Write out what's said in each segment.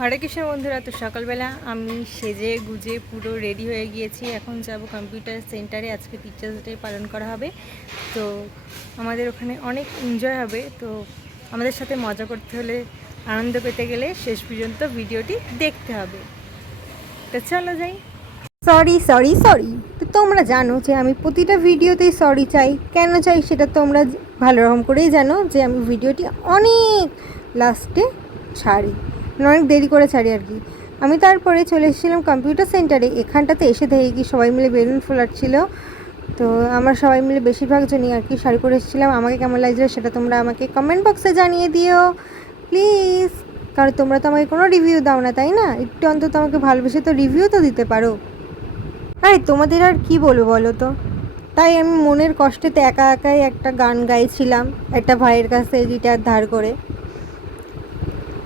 হরে কৃষ্ণ বন্ধুরা, তো সকালবেলা আমি সেজে গুজে পুরো রেডি হয়ে গিয়েছি। এখন যাব কম্পিউটার সেন্টারে। আজকে টিচার্স ডে পালন করা হবে, তো আমাদের ওখানে অনেক এনজয় হবে। তো আমাদের সাথে মজা করতে হলে, আনন্দ পেতে গেলে শেষ পর্যন্ত ভিডিওটি দেখতে হবে। তো চলো যাই। সরি সরি সরি তো তোমরা জানো যে আমি প্রতিটা ভিডিওতেই সরি চাই। কেন চাই সেটা তোমরা ভালো রকম করেই জানো, যে আমি ভিডিওটি অনেক লাস্টে ছাড়ি, অনেক দেরি করে ছাড়ি আর কি। আমি তারপরে চলে এসেছিলাম কম্পিউটার সেন্টারে। এখানটাতে এসে দেখি কি সবাই মিলে বেলুন ফোলাচ্ছিল। তো আমরা সবাই মিলে বেশিরভাগ জনই আর কি শাড়ি পরে এসেছিলাম। আমাকে কেমন লাগছিল সেটা তোমরা আমাকে কমেন্ট বক্সে জানিয়ে দিও প্লিজ, কারণ তোমরা তো আমাকে কোনো রিভিউ দাও না, তাই না? একটু অন্তত আমাকে ভালোবেসে তো রিভিউ তো দিতে পারো। আরে তোমাদের আর কি বলবো বলো তো। তাই আমি মনের কষ্টেতে একা একাই একটা গান গাইছিলাম একটা ভাইয়ের কাছে গিটার ধার করে।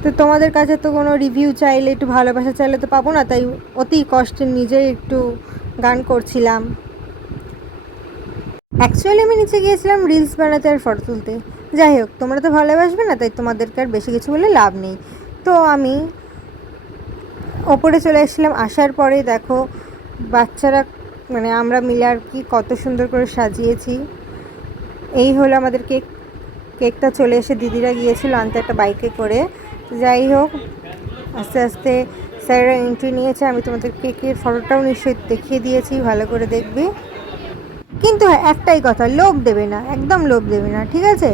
তো তোমাদের কাছে তো কোনো রিভিউ চাইলে, একটু ভালোবাসা চাইলে তো পাবো না, তাই অতি কষ্টে নিজেই একটু গান করছিলাম। অ্যাকচুয়ালি আমি নিচে গিয়েছিলাম রিলস বানাতে আর ফটো তুলতে। যাই হোক, তোমরা তো ভালোবাসবে না, তাই তোমাদেরকে আর বেশি কিছু বলে লাভ নেই। তো আমি ওপরে চলে এসেছিলাম। আসার পরে দেখো বাচ্চারা মানে আমরা মিলে আর কি কত সুন্দর করে সাজিয়েছি। এই হলো আমাদের কেকটা চলে এসে দিদিরা গিয়েছিল আনতে একটা বাইকে করে। যাই হোক, আস্তে আস্তে স্যাররা এন্ট্রি নিয়েছে। আমি তোমাদের কেকের ফটোটাও নিশ্চয়ই দেখিয়ে দিয়েছি, ভালো করে দেখবে। কিন্তু হ্যাঁ, একটাই কথা, লোভ দেবে না, একদম লোভ দেবে না, ঠিক আছে?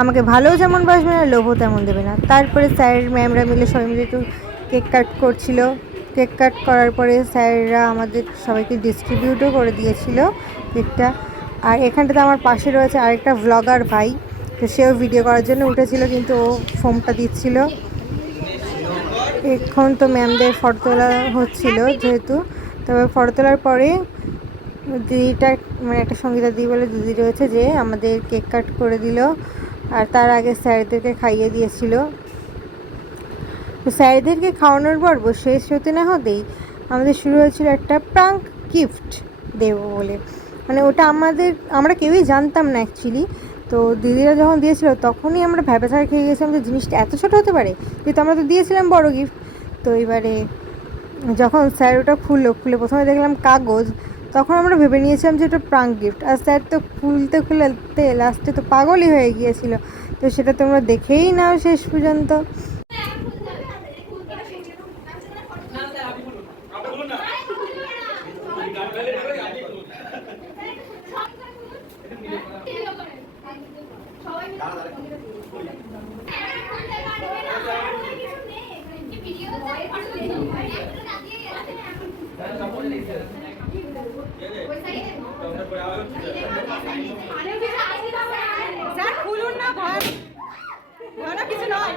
আমাকে ভালো যেমন বাসবে না, লোভও তেমন দেবে না। তারপরে স্যার ম্যামরা মিলে সবাই মিলে একটু কেক কাট করছিল। কেক কাট করার পরে স্যাররা আমাদের সবাইকে ডিস্ট্রিবিউটও করে দিয়েছিল কেকটা। আর এখানটাতে আমার পাশে রয়েছে আরেকটা ভ্লগার ভাই, তো সেও ভিডিও করার জন্য উঠেছিল, কিন্তু ও ফোনটা দিচ্ছিল। এখন তো ম্যামদের ফটো তোলা হচ্ছিল যেহেতু, তবে ফটো তোলার পরে দিদিটা মানে একটা সঙ্গীতা দিদি বলে দিদি রয়েছে, যে আমাদের কেক কাট করে দিল। আর তার আগে স্যারদেরকে খাইয়ে দিয়েছিল। তো স্যারদেরকে খাওয়ানোর পর্ব শেষ হতে না হতেই আমাদের শুরু হয়েছিল একটা প্রাঙ্ক গিফট দেবো বলে। মানে ওটা আমরা কেউই জানতাম না অ্যাকচুয়ালি। তো দিদিরা যখন দিয়েছিল তখনই আমরা ভ্যাবাচার খেয়ে গেছিলাম যে জিনিসটা এত ছোটো হতে পারে, যেহেতু আমরা তো দিয়েছিলাম বড় গিফট। তো এবারে যখন স্যার ওটা খুলে প্রথমে দেখলাম কাগজ, তখন আমরা ভেবে নিয়েছিলাম যে ওটা প্রাঙ্ক গিফট। আর স্যার তো খুলতে লাস্টে তো পাগলই হয়ে গিয়েছিল। তো সেটা তোমরা দেখেই নাও শেষ পর্যন্ত। খুলুন না, ভয় কিছু নয়।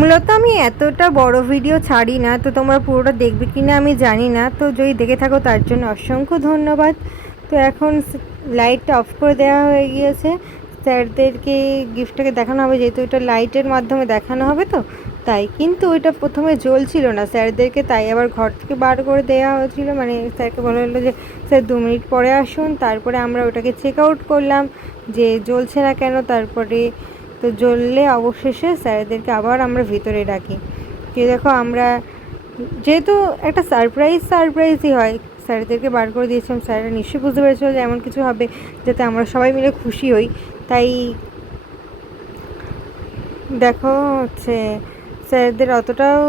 মূলত আমি এতটা বড় ভিডিও ছাড়ি না, তো তোমরা পুরোটা দেখবে কি না আমি জানি না, তো যদি দেখে থাকো তার জন্য অসংখ্য ধন্যবাদ। তো এখন লাইটটা অফ করে দেওয়া হয়ে গিয়েছে, স্যারদেরকে গিফটটাকে দেখানো হবে, যেহেতু এটা লাইটের মাধ্যমে দেখানো হবে তো তাই। কিন্তু ওইটা প্রথমে জ্বলছিল না স্যারদেরকে, তাই আবার ঘর থেকে বার করে দেওয়া হয়েছিল, মানে স্যারকে বলা হলো যে স্যার 2 মিনিট পরে আসুন। তারপরে আমরা ওটাকে চেক আউট করলাম যে জ্বলছে না কেন, তারপরে তো জ্বললে অবশেষে স্যারদেরকে আবার আমরা ভিতরে ডাকি। তো দেখো আমরা যেহেতু একটা সারপ্রাইজই হয়, স্যারদেরকে বার করে দিয়েছিলাম, স্যাররা নিশ্চয়ই বুঝতে পেরেছিল যে এমন কিছু হবে যাতে আমরা সবাই মিলে খুশি হই। তাই দেখো হচ্ছে স্যারদের অতটাও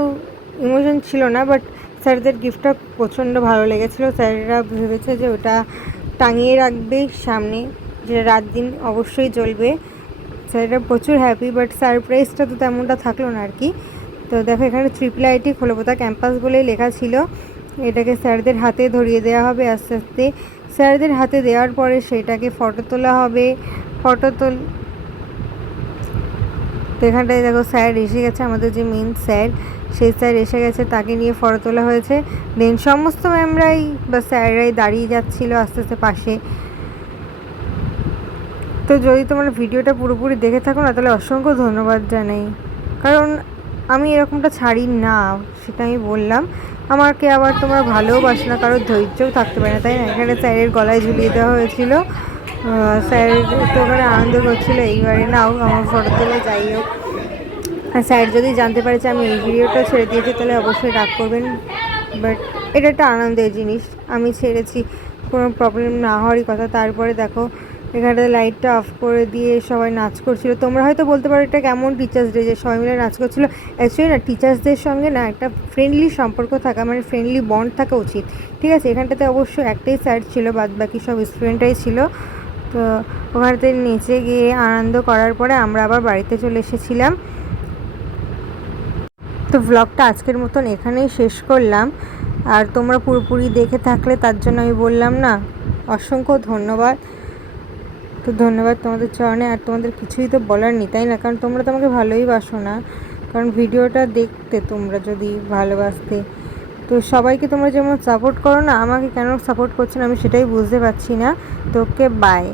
ইমোশন ছিল না, বাট স্যারদের গিফটটা প্রচণ্ড ভালো লেগেছিলো। স্যাররা ভেবেছে যে ওটা টাঙিয়ে রাখবে সামনে, যে রাত দিন অবশ্যই জ্বলবে। স্যাররা প্রচুর হ্যাপি, বাট সারপ্রাইজটা তো তেমনটা থাকলো না আর কি। তো দেখো এখানে IIIT খোলপোতা ক্যাম্পাস বলেই লেখা ছিল। এটাকে স্যারদের হাতে ধরিয়ে দেওয়া হবে আস্তে আস্তে। স্যারদের হাতে দেওয়ার পরে সেটাকে ফটো তোলা হবে। তো এখানটায় দেখো স্যার এসে গেছে, আমাদের যে মেন স্যার সেই স্যার এসে গেছে, তাকে নিয়ে ফটো তোলা হয়েছে। দেন সমস্ত ম্যামরাই বা স্যাররাই দাঁড়িয়ে যাচ্ছিলো আস্তে আস্তে পাশে। তো যদি তোমরা ভিডিওটা পুরোপুরি দেখে থাকো না তাহলে অসংখ্য ধন্যবাদ জানাই, কারণ আমি এরকমটা ছাড়ি না, সেটা আমি বললাম। আমাকে আবার তোমরা ভালোবাসো না, কারোর ধৈর্যও থাকতে পারে না, তাই না? এখানে স্যারের গলায় ঝুলিয়ে দেওয়া হয়েছিল, স্যার তো ওখানে আনন্দ করছিলো এইবারে নাও আমার ফটো তোলা। যাই হোক, আর স্যার যদি জানতে পারে যে আমি এই ভিডিওটা ছেড়ে দিয়েছি তাহলে অবশ্যই রাগ করবেন, বাট এটা একটা আনন্দের জিনিস, আমি ছেড়েছি, কোনো প্রবলেম না হওয়ারই কথা। তারপরে দেখো এখানে লাইটটা অফ করে দিয়ে সবাই নাচ করছিল। তোমরা হয়তো বলতে পারো এটা কেমন টিচার্স ডে যে সবাই মিলে নাচ করছিল। অ্যাকচুয়ালি না, টিচার্সদের সঙ্গে না একটা ফ্রেন্ডলি সম্পর্ক থাকা, মানে ফ্রেন্ডলি বন্ড থাকা উচিত, ঠিক আছে? এখানটাতে অবশ্য একটাই স্যার ছিল, বাদ বাকি সব স্টুডেন্টরাই ছিল। তো ওখানেতে নিচে গিয়ে আনন্দ করার পরে আমরা আবার বাড়িতে চলে এসেছিলাম। তো ব্লগটা আজকের মতন এখানেই শেষ করলাম, আর তোমরা পুরোপুরি দেখে থাকলে তার জন্য আমি বললাম না, অসংখ্য ধন্যবাদ। তো ধন্যবাদ তোমাদের চরণে, আর তোমাদের কিছুই তো বলার নেই, তাই না? কারণ তোমরা তো আমাকে ভালোই বাসো না, কারণ ভিডিওটা দেখতে তোমরা যদি ভালোবাসতে, তো সবাইকে তোমরা যেমন সাপোর্ট করো না, আমাকে কেন সাপোর্ট করছো না আমি সেটাই বুঝতে পারছি না। তো ওকে, বাই।